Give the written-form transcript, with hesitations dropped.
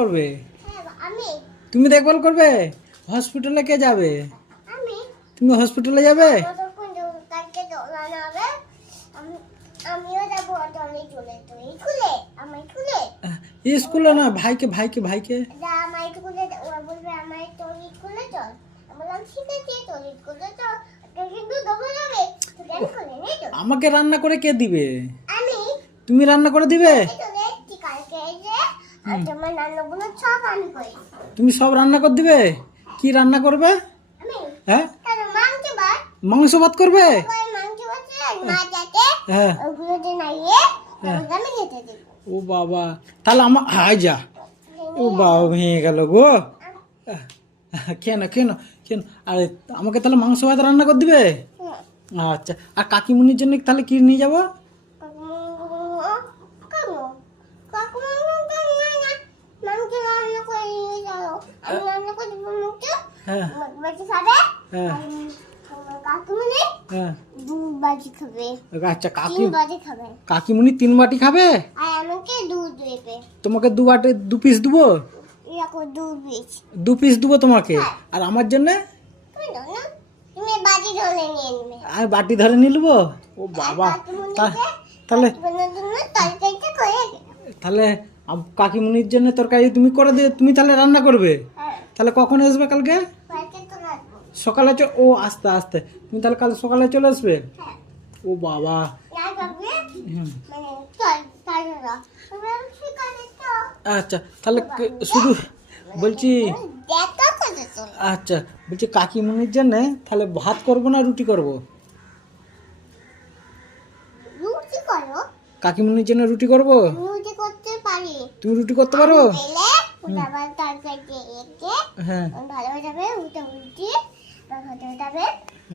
করবে? আমি তুমি দেখভাল করবে? হসপিটালে কে যাবে? আমি তুমি হসপিটালে যাবে? কালকে দোলানো হবে। আমিও যাবো আমি খুলে আমার খুলে স্কুলে না, ভাইকে ভাইকে ভাইকে যা আমার খুলে ওরা বলবে আমার টয়লেট খুলে চল। আমি বললাম ঠিক আছে টয়লেট খুলে চল। কিন্তু দোবো যাবে তো কেন খুলে নেই তো আমাকে রান্না করে কে দিবে? আমি তুমি রান্না করে দিবে? চলে ঠিক আছে এই যে আর তোমার রান্নাগুলো সব আমি করি। তুমি সব রান্না করে দিবে? কি রান্না করবে? আমি হ্যাঁ, তাহলে মাংস ভাত মাংস ভাত করবে? মাংস ভাত আর মাছ আছে হ্যাঁ ওগুলো দিয়ে নাইয়ে তারপর আমি খেতে দিই। ও বাবা, তাহলে আমার হাই যা। ও বাবা, ভেঙে গেল গো। কেন কেন কেন? আরে আমাকে তাহলে মাংস ভাত রান্না করে দিবে? আচ্ছা, আর কাকিমুনির জন্য তাহলে কি নিয়ে যাবো? হ্যাঁ হ্যাঁ হ্যাঁ। আচ্ছা, কাকিমুনি 3 বাটি খাবে? তোমাকে 2 বাটি 2 পিস দেবো? 2 পিস দেবো তোমাকে। আর আমার জন্য আমি বাটি ধরে নিয়ে নেবো? ও বাবা, তাহলে তাহলে কাকিমুনির জন্য তরকারি তুমি করে দিবে? তুমি তাহলে রান্না করবে? তাহলে কখন আসবে কালকে? সকালে ও আস্তে আস্তে, তুমি তাহলে কাল সকালে চলে আসবে? ও বাবা। আচ্ছা, তাহলে শুধু বলছি, আচ্ছা বলছি কাকিমুনির জন্য তাহলে ভাত করবো না রুটি করবো? কাকিমুনির জন্য রুটি করবো? তুমি রুটি করতে পারো? হ্যাঁ ভালো যাবে